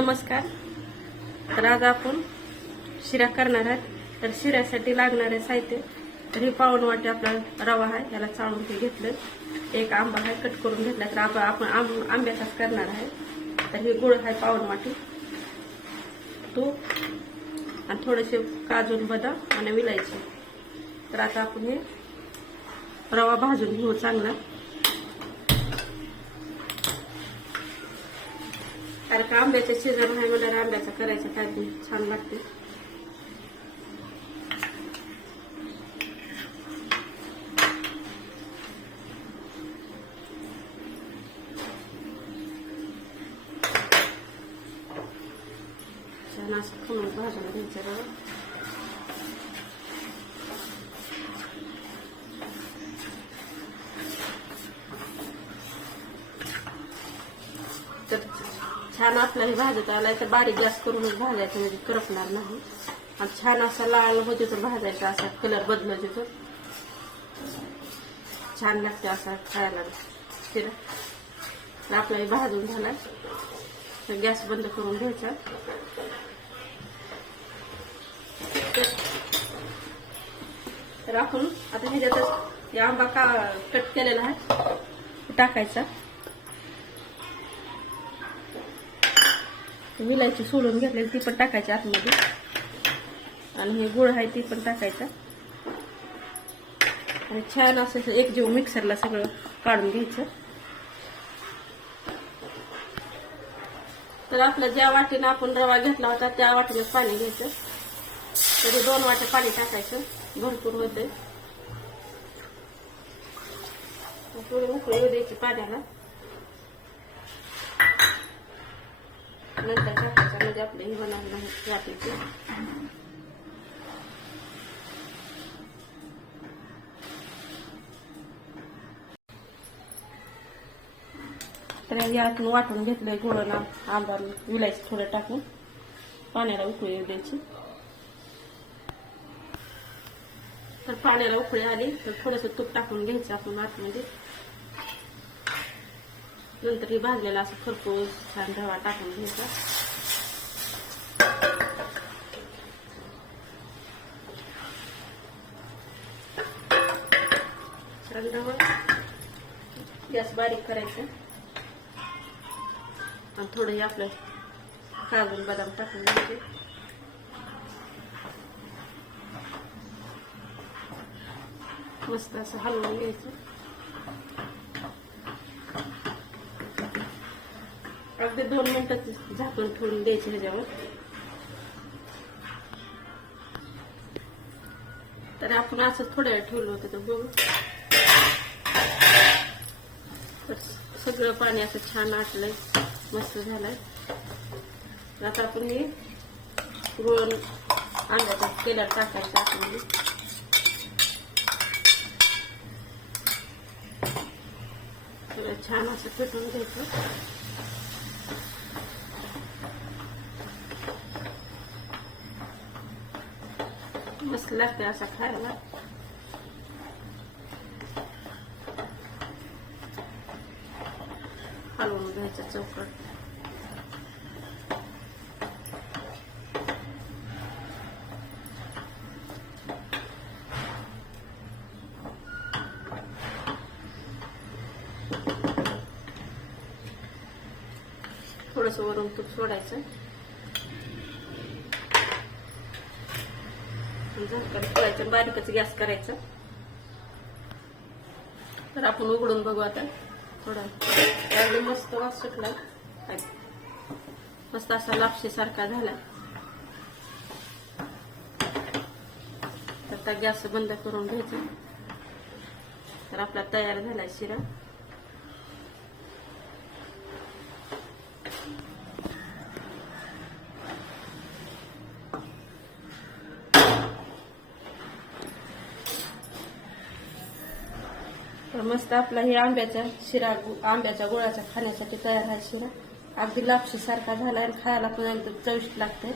नमस्कार. तर आज आपण शिरा करणार आहेत. तर शिऱ्यासाठी लागणारे साहित्य तर ही पाऊण वाटी आपला रवा आहे याला चाळून ते घेतलं. एक आंबा आहे कट करून घेतला. तर आपण आपण आंब आंब्याचाच करणार आहे. तर हे गुळ आहे पाऊण वाटी. तूप आणि थोडेसे काजू बदाम आणि विलायची. तर आता आपण हे रवा भाजून घेऊ चांगला. कारण आंब्याच्या सीझन आहे मला आंब्याचा करायचं काय छान लागते. छान असं फुलून भाजून घ्यायचं रवा. तर छान आपलं हे भाजत आलाय तर बारीक गॅस करूनच भाजायचं म्हणजे करपणार नाही. आणि छान असा लाल होते तर भाजायचा असा कलर बदलत येतो छान लागते असा खायला. शिरा आपला हे भाजून झालाय तर गॅस बंद करून घ्यायचा. तर आपण आता ह्याच्यातच आंबा का कट केलेला आहे टाकायचा. विलायची सोडून घेतलेली ती पण टाकायची आतमध्ये. आणि हे गुळ आहे ती पण टाकायचं. आणि छान असं एक जीव मिक्सरला सगळं काढून घ्यायचं. तर आपलं ज्या वाटेनं आपण रवा घेतला होता त्या वाटीनं पाणी घ्यायचं. तरी दोन वाटे पाणी टाकायचं भरपूर होते थोडी मोकळी द्यायची पाण्याला. नंतर टाकायचं म्हणजे आपले हे होणार नाही वाटीचे तर यातून वाटून घेतलंय गुळणा आंबा विलायचं थोडं टाकून. पाण्याला उकळी येऊ द्यायची. तर पाण्याला उकळी आली तर थोडस तूप टाकून घ्यायचं आपण आतमध्ये. नंतर हे भाजलेला असं खरपूस छान रवा टाकून घ्यायचा. छान रवा. गॅस बारीक करायचं. आणि थोडंही आपलं काजून बदाम टाकून घ्यायचे. मस्त असं हलवून घ्यायचं. अगदी दोन मिनिटात झाकण ठेवून द्यायचं ह्याच्यावर. तर आपण असं थोड्या वेळ ठेवलं होतं तर बघू. सगळं पाणी असं छान आटलंय मस्त झालंय. आता आपण हे गुळ अंड्याचा केल्यावर टाकायचं आपण छान असं फेटून घ्यायचं. मस्त लागते असा खायला हलवून घ्यायचं चौकट थोडस वरून तूप सोडायचं झाकण ठेवायचं बारीकच गॅस करायचं. तर आपण उघडून बघू आता. थोडा. मस्त वास सुटला. मस्त असा लापशी सारखा झाला. तर आता गॅस बंद करून घ्यायचा. तर आपला तयार झाला शिरा. तर मस्त आपला हे आंब्याचा शिरा गु- आंब्याच्या गुळाचा खाण्यासाठी तयार आहे शिरा. अगदी लापशी सारखा झाला आणि खायला पण एकदम चविष्ट लागतंय.